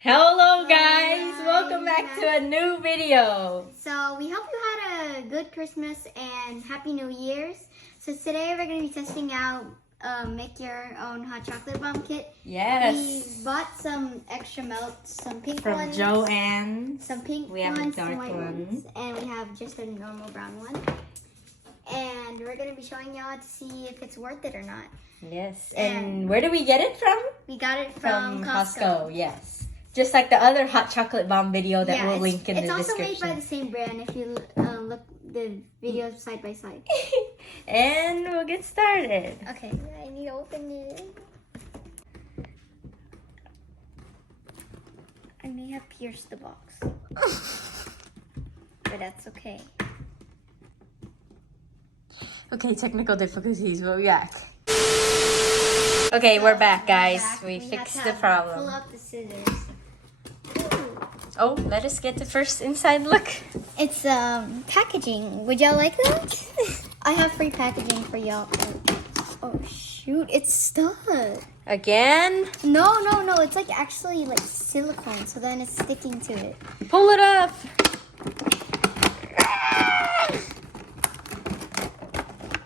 Hello guys! Welcome back to a new video. So we hope you had a good Christmas and Happy New Year's. So today we're going to be testing out make your own hot chocolate bomb kit. Yes. We bought some extra melts, some pink From ones. Joanne. Some pink we have ones, a dark some white one. ones. And we have just a normal brown one. And we're going to be showing y'all to see if it's worth it or not. Yes. And where did we get it from? We got it from Costco. Yes. Just like the other hot chocolate bomb video that we'll link in the description. It's also made by the same brand if you look the videos side by side. And we'll get started. Okay, I need to open it. I may have pierced the box. But that's okay. Okay, technical difficulties. We'll be back. Okay, we're back, guys. We fixed the problem. Pull up the scissors. Oh, let us get the first inside look. It's packaging. Would y'all like that? I have free packaging for y'all. Oh shoot, it's stuck. Again? No. It's like actually like silicone, so then it's sticking to it. Pull it up.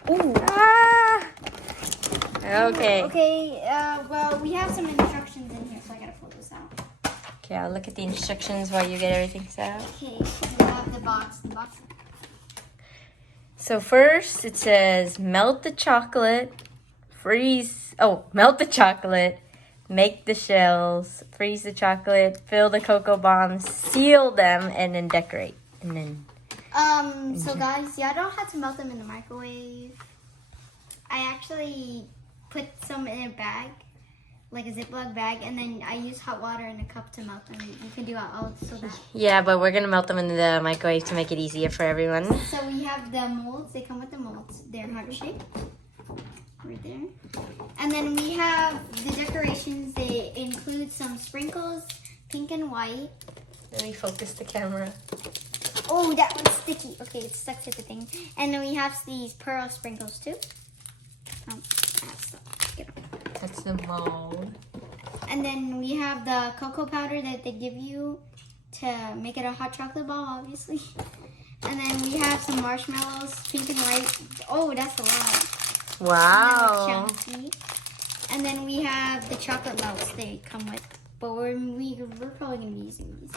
Ooh. Ah. Okay. Okay, well, we have some instructions in here, so I gotta pull this out. Okay, I'll look at the instructions while you get everything set out. Okay, we have the box. So first it says melt the chocolate, melt the chocolate, make the shells, freeze the chocolate, fill the cocoa bombs, seal them, and then decorate. And then So guys, y'all don't have to melt them in the microwave. I actually put some in a bag, like a Ziploc bag, and then I use hot water in a cup to melt them. You can do also that. yeah, but we're gonna melt them in the microwave to make it easier for everyone. So we have the molds. They come with the molds. They're heart shaped, right there. And then we have the decorations. They include some sprinkles, pink and white. Let me focus the camera. Oh, that one's sticky. Okay, it's stuck to the thing. And then we have these pearl sprinkles too. That's the mold. And then we have the cocoa powder that they give you to make it a hot chocolate ball, obviously. And then we have some marshmallows, pink and white. Oh, that's a lot. Wow. Chunky. And then we have the chocolate melts they come with. But we're probably going to be using these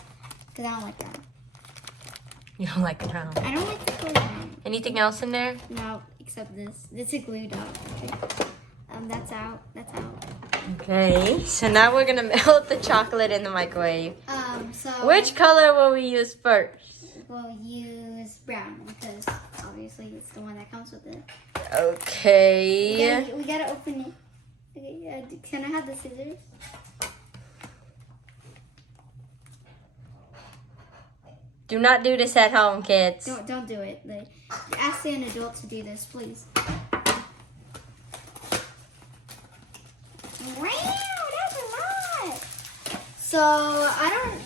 because I don't like that. You don't like it round. I don't like the color round. Anything else in there? No, except this. This is glued up. Okay. That's out. That's out. Okay, so now we're gonna melt the chocolate in the microwave. So which color will we use first? we'll use brown because obviously it's the one that comes with it. Okay. We gotta open it. Okay, can I have the scissors? Do not do this at home, kids. Don't do it. Like, ask an adult to do this, please. Wow, that's a lot. So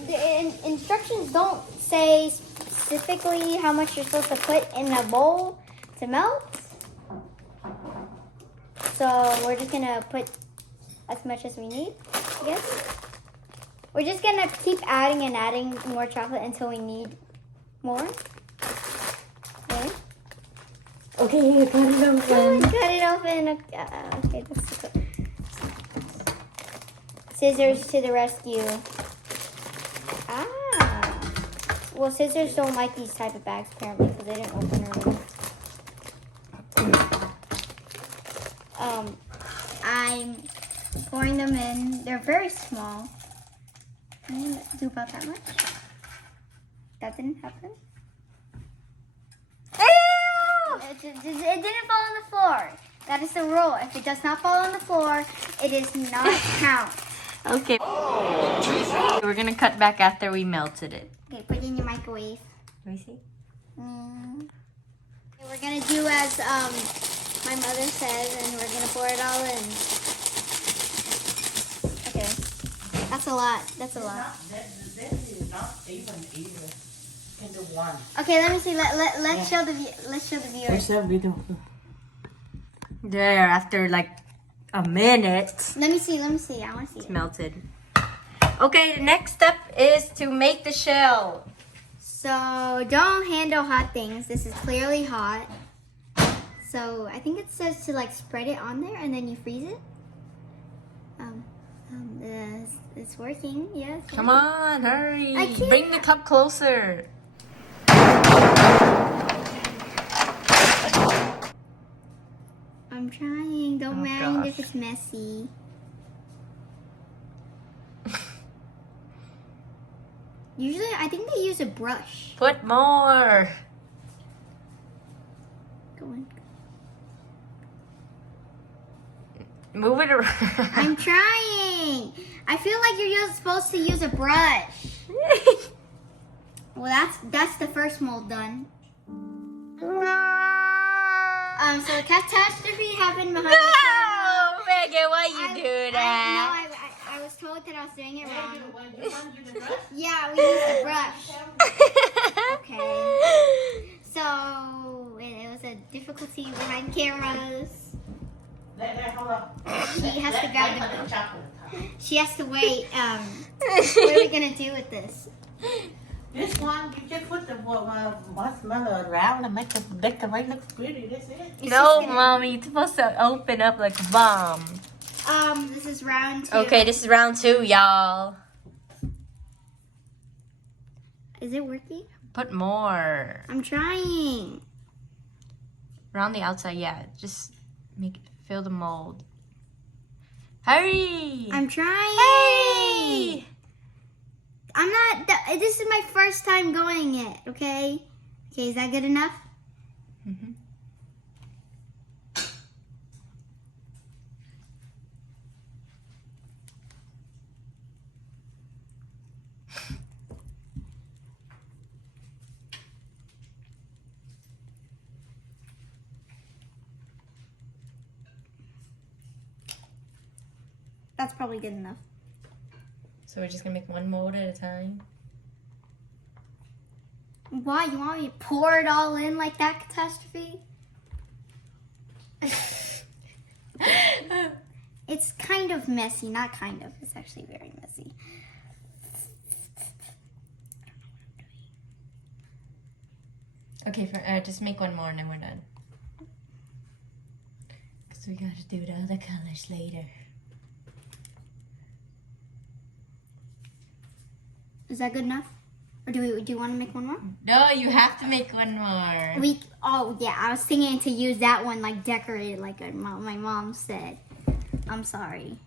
the instructions don't say specifically how much you're supposed to put in a bowl to melt. So we're just gonna put as much as we need, I guess. We're just gonna keep adding and adding more chocolate until we need more. Okay. Okay, cut it open. Cut it open. Okay, that's good. Scissors to the rescue. Well, scissors don't like these type of bags apparently because they didn't open earlier. I'm pouring them in. They're very small. I'm gonna do about that much. That didn't happen. Ew! It didn't fall on the floor. That is the rule. If it does not fall on the floor, it is not count. Okay. We're gonna cut back after we melted it. Okay, put it in your microwave. Let me see. Okay, we're gonna do as my mother says, and we're gonna pour it all in. Okay, that's a lot. That's a lot. This is not even into one. Okay, let me see. Let's show the viewers. so beautiful. There, after like a minute, Let me see. I want to see it's it. melted. Okay, the next step is to make the shell. So don't handle hot things. This is clearly hot. So I think it says to like spread it on there and then you freeze it. It's working. Yes. Yeah, Come on, hurry. I can't. Bring the cup closer. I'm trying. Don't Oh, mind gosh. if it's messy. Usually, I think they use a brush. Put more. Go on. Move it around. I'm trying. I feel like you're supposed to use a brush. Well, that's the first mold done. So the catastrophe happened behind the camera. No, Megan, why you do that? I was told that I was doing it wrong. You want to use the brush? Yeah, we used a brush. Okay. So it was a difficulty behind cameras. Hold on. She has to grab the chocolate. She has to wait. What are we gonna do with this? This one, you just put the marshmallow around and make the decoration look pretty. That's it. It's No, just gonna- Mommy, you're supposed to open up like a bomb. This is round 2. Okay, this is round 2, y'all. Is it working? Put more. I'm trying. Around the outside, yeah. Just fill the mold. Hurry! I'm trying. Hey! I'm not. This is my first time going it. Okay. Okay, is that good enough? Mhm. That's probably good enough. So we're just gonna make one mold at a time? Why? You want me to pour it all in like that, catastrophe? It's kind of messy. Not kind of. It's actually very messy. Okay, just make one more and then we're done. Because we gotta do the other colors later. Is that good enough? Or do you want to make one more? No, you have to make one more. Oh yeah, I was thinking to use that one like decorated like my mom said. I'm sorry.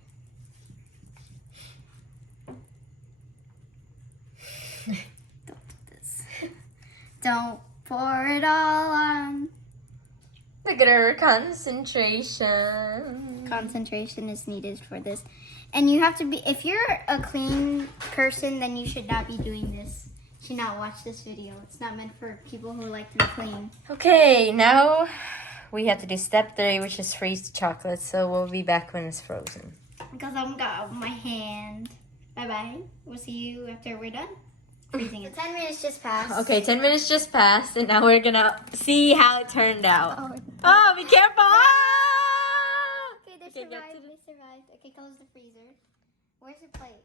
Don't do this. Don't pour it all on. Look at her concentration. Concentration is needed for this. And you have to be, if you're a clean person, then you should not be doing this. You should not watch this video. It's not meant for people who like to be clean. Okay, now we have to do step 3, which is freeze the chocolate. So we'll be back when it's frozen. Because I've got my hand. Bye-bye. We'll see you after we're done freezing it. 10 minutes just passed. Okay, 10 minutes just passed, and now we're gonna see how it turned out. Oh, be careful! Okay, they Okay, get survived. to They survived. Okay, close the freezer. Where's the plate?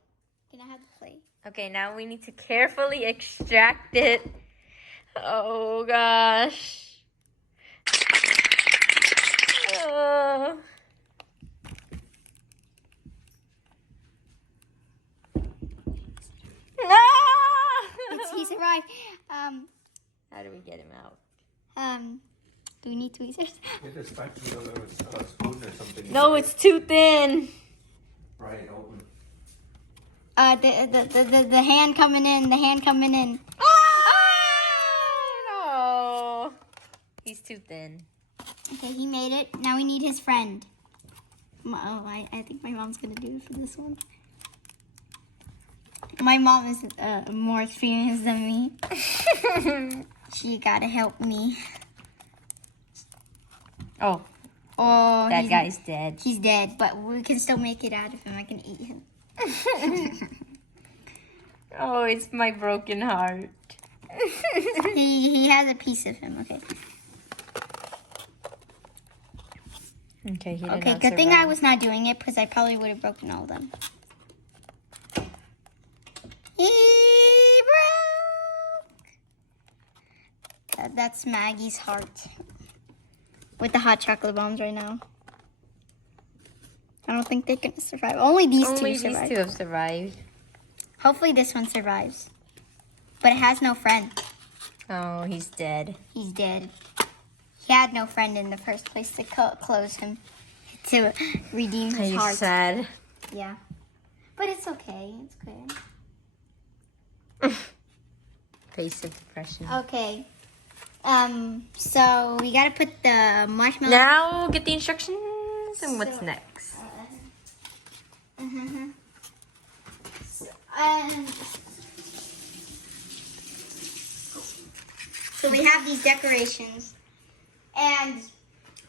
Can I have the plate? Okay, now we need to carefully extract it. Oh gosh. Oh. No! He survived. How do we get him out? Do we need tweezers? Get a spatula or a spoon or something. No, it's too thin. Pry it open. The hand coming in. The hand coming in. Oh, no. He's too thin. Okay, he made it. Now we need his friend. I think my mom's gonna do it for this one. My mom is more experienced than me. She gotta help me. Oh, Oh, that guy's dead. He's dead, but we can still make it out of him. I can eat him. Oh, it's my broken heart. He has a piece of him. Okay. Okay, he did Okay. not Good thing survive. I was not doing it because I probably would have broken all of them. He broke. That's Maggie's heart. With the hot chocolate bombs right now. I don't think they're gonna survive. Only these Only two these survive. two have survived. Hopefully this one survives. But it has no friend. Oh, he's dead. He's dead. He had no friend in the first place to close him. To redeem his He's heart. sad. Yeah. But it's okay. It's good. Face of depression. Okay. So we gotta put the marshmallow. Now we'll get the instructions and what's So- next. So we have these decorations, and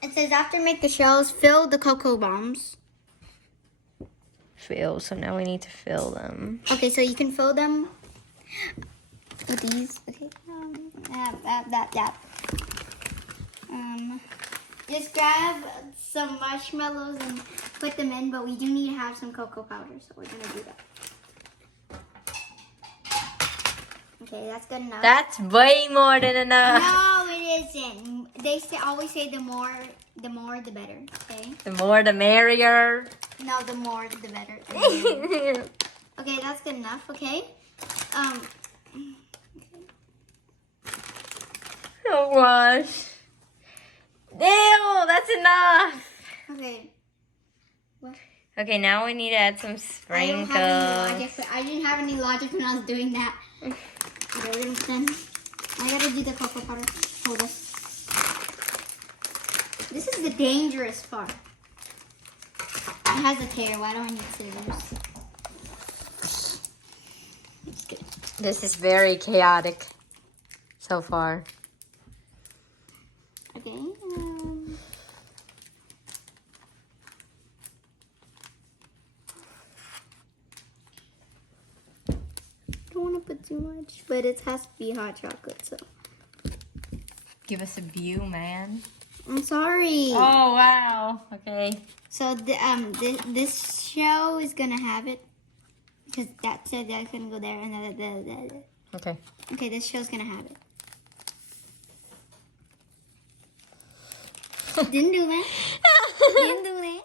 it says after make the shells, fill the cocoa bombs. Fill. So now we need to fill them. Okay, so you can fill them with these. Okay. Just grab some marshmallows and put them in, but we do need to have some cocoa powder, so we're gonna do that. Okay, that's good enough. That's way more than enough. No, it isn't. They always say the more, the better. Okay. The more, the merrier. No, the more, the better. Okay, that's good enough. Okay. Oh gosh. Ew, that's enough. Okay. Okay, now we need to add some I sprinkles. don't have any logic. I didn't have any logic when I was doing that. Okay, then I gotta do the cocoa powder. Hold up. This is the dangerous part. It has a tear. Why do I need scissors? Just kidding. This is very chaotic so far. Okay. Don't want to put too much, but it has to be hot chocolate. So Give us a view, man. I'm sorry. Oh wow. Okay. So this show is gonna have it because that said that's gonna go there and that. Okay. Okay, this show's gonna have it. Didn't do that. Didn't do that.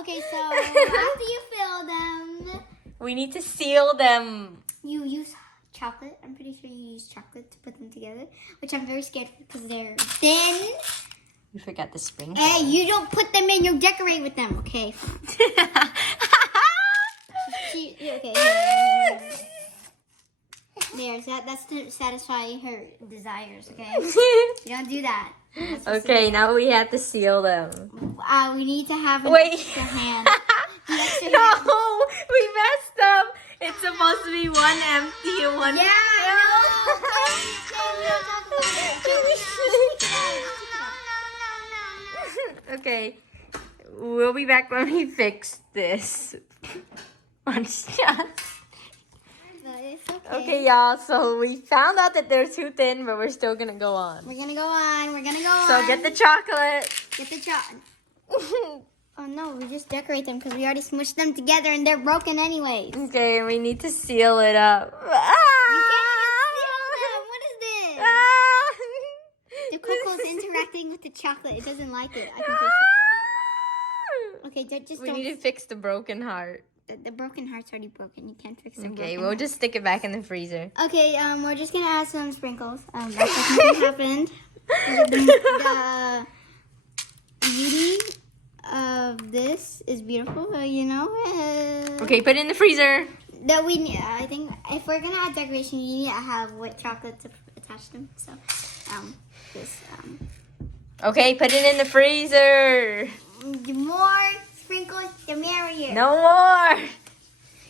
Okay, so after you fill them, We need to seal them. you use chocolate. I'm pretty sure you use chocolate to put them together, which I'm very scared because they're thin. We forgot the sprinkles. Hey, you don't put them in. You decorate with them. Okay. Okay. There. That's to satisfy her desires. Okay. You don't do that. Okay, now we have to seal them. We need to have an Wait. extra hand. The extra No, hand. we messed up. It's supposed to be one empty and one. Yeah, Okay, we'll be back when we fix this. Okay, y'all. So we found out that they're too thin, but we're still gonna go on. We're gonna go on. We're gonna go on. So get the chocolate. Get the chocolate. Oh no, we just decorate them because we already smushed them together and they're broken anyways. Okay, we need to seal it up. You can't even seal them. What is this? The cocoa's interacting with the chocolate. It doesn't like it. I can push it. Okay, just We don't. need to fix the broken heart. The broken heart's already broken. You can't fix the Okay, broken we'll heart. just stick it back in the freezer. Okay, we're just gonna add some sprinkles. That's what happened. The beauty of this is beautiful, you know. Okay, put it in the freezer. That I think if we're gonna add decoration, you need to have white chocolate to attach them. So, this. Okay, put it in the freezer. The more sprinkles, the merrier. No more.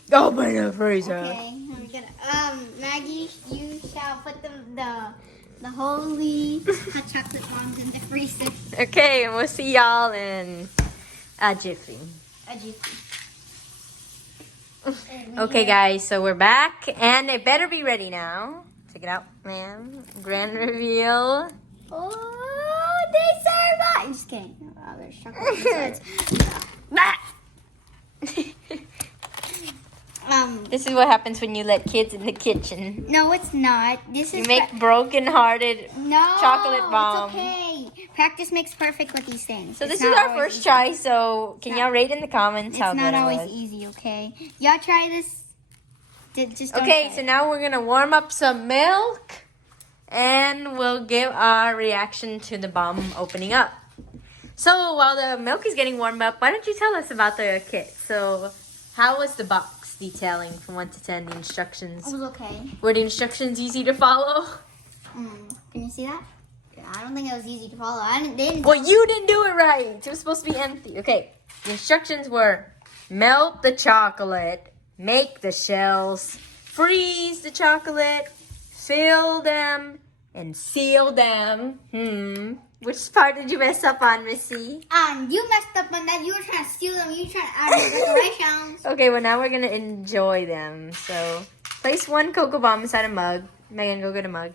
Go put it in the freezer. Okay, I'm gonna. Maggie, you shall put the holy hot chocolate bombs in the freezer. Okay, and we'll see y'all in a jiffy. A jiffy. Okay, guys, so we're back, and it better be ready now. Check it out, man. Grand reveal. Oh, they survived! I'm just kidding. Oh, there's chocolate inside. This is what happens when you let kids in the kitchen. No, it's not. This You is make broken-hearted no chocolate bomb. It's okay. Practice makes perfect with these things. So It's this is not our always first easy. try, so can y'all rate in the comments It's how good not it always was? easy, okay? Y'all try this. Just don't Okay, try so it. now we're gonna warm up some milk and we'll give our reaction to the bomb opening up. So while the milk is getting warmed up, why don't you tell us about the kit? So how was the box detailing from 1 to 10, the instructions? It was okay. Were the instructions easy to follow? Can you see that? Yeah, I don't think it was easy to follow. They didn't. Well, you didn't do it right. It was supposed to be empty. Okay, the instructions were melt the chocolate, make the shells, freeze the chocolate, fill them, and seal them. Which part did you mess up on, Missy? You messed up on that. You were trying to steal them. You were trying to add your decorations. Okay, well now we're gonna enjoy them. So place 1 cocoa bomb inside a mug. Megan, go get a mug.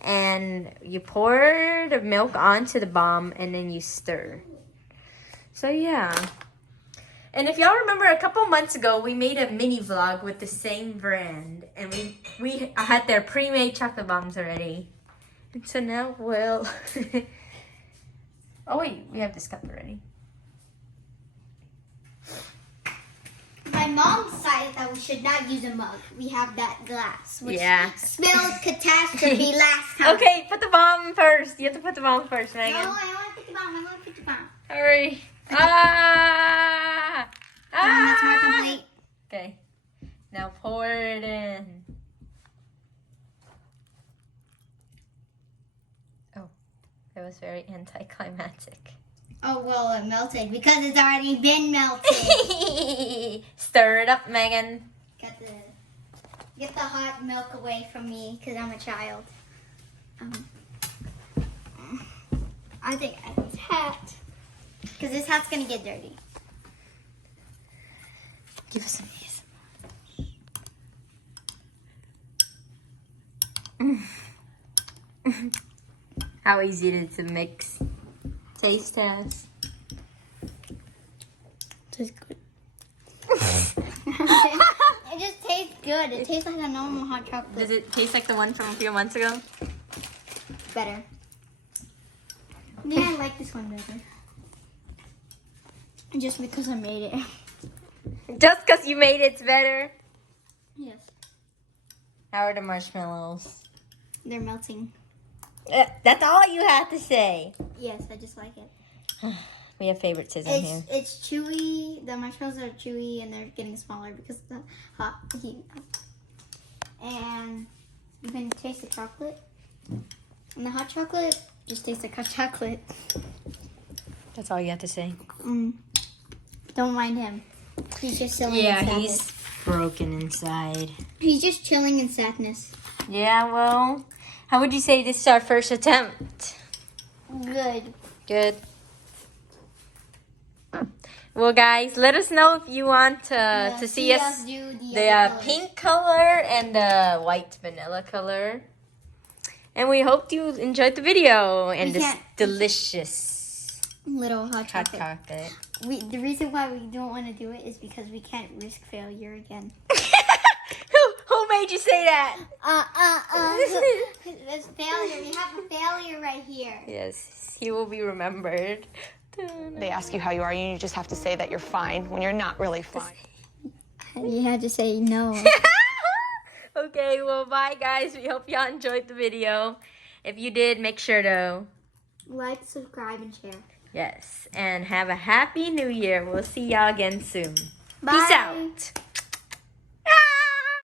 And you pour the milk onto the bomb and then you stir. So yeah. And if y'all remember a couple months ago, we made a mini vlog with the same brand. And we had their pre-made chocolate bombs already. And so now we'll... Oh wait, we have this cup already. My mom decided that we should not use a mug. We have that glass, which Yeah. spilled catastrophe last time. Okay, put the bomb first. You have to put the bomb first, No, Megan. I want to put the bomb. I want to put the bomb. Hurry. Ah! That's more Ah! complete. Okay. Now pour it in. Oh, that was very anticlimactic. Oh, well, it melted because it's already been melted. Stir it up, Megan. Get the hot milk away from me because I'm a child. I think this hat. Because this hat's going to get dirty. Give us some ASMR. How easy it is to mix. Taste test. Tastes good. It just tastes good. It tastes like a normal hot chocolate. Does it taste like the one from a few months ago? Better. Yeah, I like this one better. Just because I made it. Just because you made it's better? Yes. How are the marshmallows? They're melting. That's all you have to say. Yes, I just like it. We have favoritism here. It's chewy. The marshmallows are chewy and they're getting smaller because of the hot heat. And you can taste the chocolate. And the hot chocolate just tastes like hot chocolate. That's all you have to say. Don't mind him. He's just chilling in sadness. He's broken inside. He's just chilling in sadness. Yeah, well, how would you say this is our first attempt? Good. Good. Well, guys, let us know if you want to see us do the other colors. pink color and the white vanilla color. And we hope you enjoyed the video and this delicious little hot hot chocolate. chocolate. The reason why we don't want to do it is because we can't risk failure again. Who made you say that? There's failure. We have a failure right here. Yes, he will be remembered. They ask you how you are, and you just have to say that you're fine when you're not really fine. You had to say no. Okay, well, bye, guys. We hope y'all enjoyed the video. If you did, make sure to Like, subscribe, and share. yes, and have a happy new year. We'll see y'all again soon. Bye. Peace out.